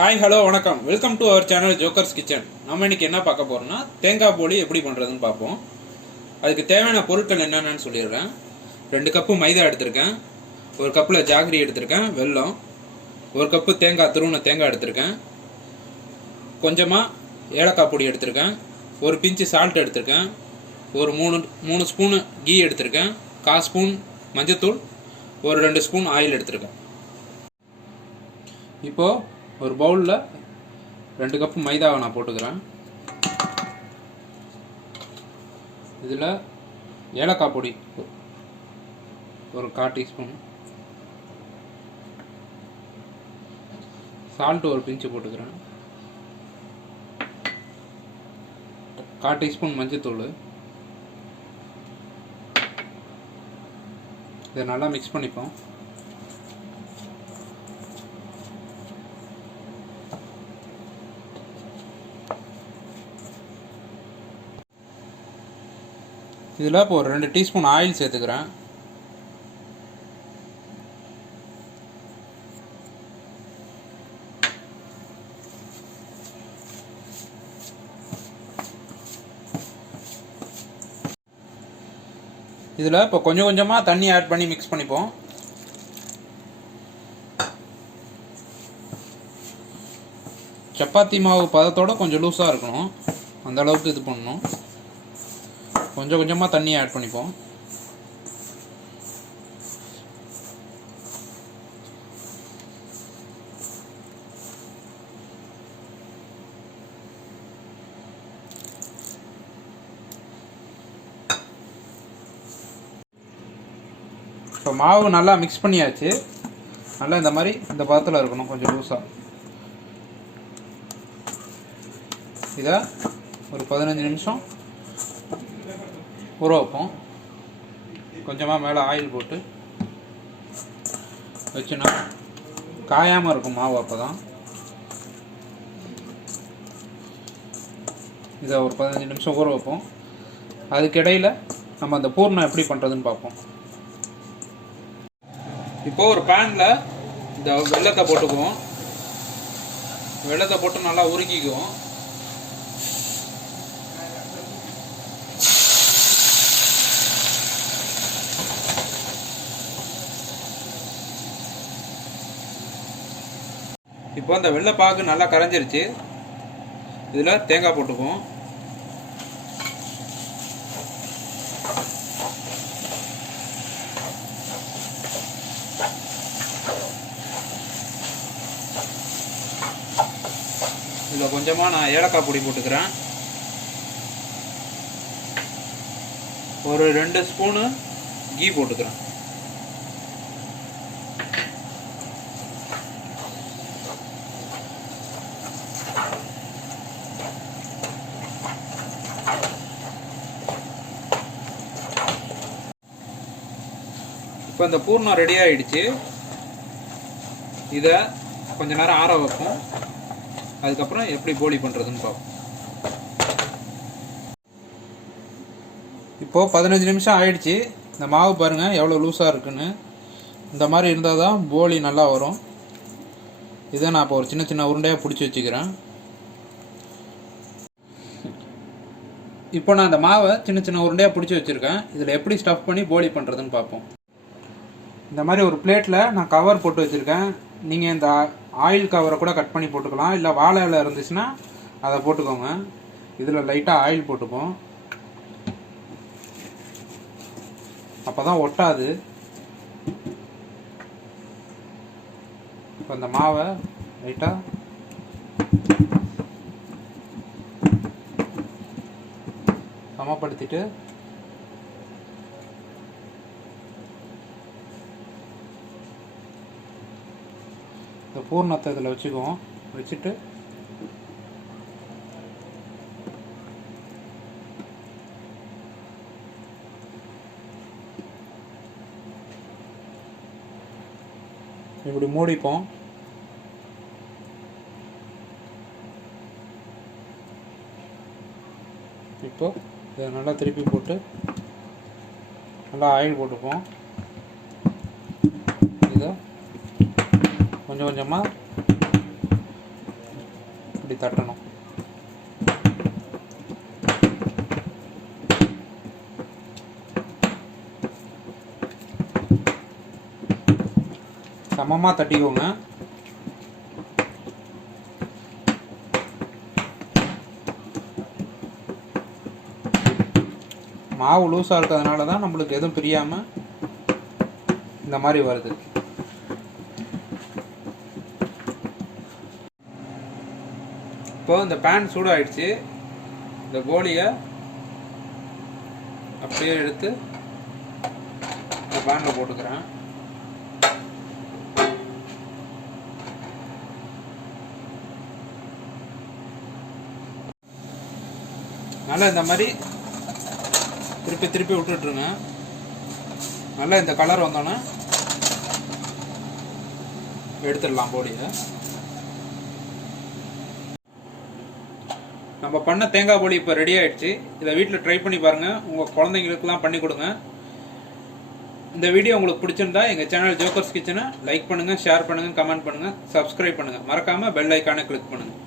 Hi hello வணக்கம், welcome to our channel Jokers Kitchen. நம்ம இன்னைக்கு என்ன பார்க்க போறோம்னா தேங்காய் போலி எப்படி பண்ணுறதுன்னு பார்ப்போம். அதுக்கு தேவையான பொருட்கள் என்னென்னு சொல்லிடுறேன். 2 கப்பு மைதா எடுத்திருக்கேன், 1 கப்பில் ஜாகரி எடுத்திருக்கேன், வெல்லம், 1 கப்பு தேங்காய் துருவின தேங்காய் எடுத்திருக்கேன், கொஞ்சமாக ஏலக்காய் பொடி எடுத்திருக்கேன், 1 பிஞ்சு சால்ட் எடுத்திருக்கேன், ஒரு 3 ஸ்பூனு கீ எடுத்திருக்கேன், 1/4 ஸ்பூன் மஞ்சத்தூள், ஒரு 2 ஸ்பூன் ஆயில் எடுத்திருக்கேன். இப்போது ஒரு பவுலில் 2 கப்பு மைதாவை நான் போட்டுக்கிறேன். இதில் ஏலக்காய் பொடி ஒரு 1/4 டீஸ்பூன், சால்ட்டு ஒரு பிஞ்சு போட்டுக்கிறேன், 1/4 டீஸ்பூன் மஞ்சத்தூள். இதை நல்லா மிக்ஸ் பண்ணிப்போம். இதில் இப்போ ஒரு 2 டீஸ்பூன் ஆயில் சேர்த்துக்கிறேன். இதில் இப்போ கொஞ்சம் கொஞ்சமாக தண்ணி ஆட் பண்ணி மிக்ஸ் பண்ணிப்போம். சப்பாத்தி மாவு பதத்தோடு கொஞ்சம் லூஸாக இருக்கணும், அந்த அளவுக்கு இது பண்ணணும். கொஞ்சம் கொஞ்சமாக தண்ணி ஆட் பண்ணிப்போம். இப்போ மாவு நல்லா மிக்ஸ் பண்ணியாச்சு. நல்லா இந்த மாதிரி இந்த பதத்தில் இருக்கணும், கொஞ்சம் லூஸாக. இதை ஒரு 15 நிமிஷம் ஊற வைப்போம். கொஞ்சமாக மேலே ஆயில் போட்டு வச்சுனா காயாமல் இருக்கும் மாவு. அப்போ தான் இதை ஒரு 15 நிமிஷம் ஊற வைப்போம். அதுக்கிடையில் நம்ம அந்த பூர்ணம் எப்படி பண்ணுறதுன்னு பார்ப்போம். இப்போது ஒரு பேனில் இந்த வெல்லத்தை போட்டுக்குவோம். வெல்லத்தை போட்டு நல்லா உருக்கிக்குவோம். இப்போ இந்த வெள்ளைப்பாகு நல்லா கரைஞ்சிருச்சு. இதில் தேங்காய் போட்டுக்குவோம். இதில் கொஞ்சமாக நான் ஏலக்காய் பொடி போட்டுக்கிறேன். ஒரு 2 ஸ்பூனு கீ போட்டுக்கிறேன். இப்போ இந்த பூர்ணம் ரெடி ஆகிடுச்சு. இதை கொஞ்ச நேரம் ஆற வைப்போம். அதுக்கப்புறம் எப்படி போலி பண்ணுறதுன்னு பார்ப்போம். இப்போது 15 நிமிஷம் ஆயிடுச்சு. இந்த மாவு பாருங்கள் எவ்வளோ லூஸாக இருக்குன்னு. இந்த மாதிரி இருந்தால் தான் போலி நல்லா வரும். இதை நான் இப்போ ஒரு சின்ன சின்ன உருண்டையாக பிடிச்சி வச்சுக்கிறேன். இப்போ நான் இந்த மாவை சின்ன சின்ன உருண்டையாக பிடிச்சி வச்சுருக்கேன். இதில் எப்படி ஸ்டஃப் பண்ணி போலி பண்ணுறதுன்னு பார்ப்போம். இந்த மாதிரி ஒரு பிளேட்டில் நான் கவர் போட்டு வச்சுருக்கேன். நீங்கள் இந்த ஆயில் கவரை கூட கட் பண்ணி போட்டுக்கலாம், இல்லை வாழை இலை இருந்துச்சுன்னா அதை போட்டுக்கோங்க. இதில் லைட்டாக ஆயில் போட்டுப்போம், அப்போ தான் ஒட்டாது. இப்போ இந்த மாவை லைட்டாக சமப்படுத்திட்டு இந்த பூர்ணத்தை இதில் வச்சுக்குவோம். வச்சுட்டு இப்படி மூடிப்போம். இப்போ இதை நல்லா திருப்பி போட்டு நல்லா ஆயில் போட்டுப்போம். இதை கொஞ்சம் கொஞ்சமாக இப்படி தட்டணும். சமமாக தட்டிக்கோங்க. மாவு லூஸாக இருக்கிறதுனால தான் நம்மளுக்கு எதுவும் பிரியாமல் இந்த மாதிரி வருது. இப்போ இந்த பேன் சூடாயிடுச்சு. இந்த போலியை அப்படியே எடுத்து இந்த பேனில் போட்டுக்கிறேன். நல்லா இந்த மாதிரி திருப்பி திருப்பி விட்டுட்டுருங்க. நல்லா இந்த கலர் வந்தோன்னே எடுத்துடலாம் போலியை. நம்ம பண்ண தேங்காய் போலி இப்போ ரெடி ஆயிடுச்சு. இதை வீட்டில் ட்ரை பண்ணி பாருங்கள். உங்கள் குழந்தைங்களுக்குலாம் பண்ணி கொடுங்க. இந்த வீடியோ உங்களுக்கு பிடிச்சிருந்தா எங்கள் சேனல் ஜோக்கர்ஸ் கிச்சனை லைக் பண்ணுங்கள், ஷேர் பண்ணுங்கள், கமெண்ட் பண்ணுங்கள், சப்ஸ்கிரைப் பண்ணுங்கள். மறக்காமல் பெல் ஐக்கானை கிளிக் பண்ணுங்கள்.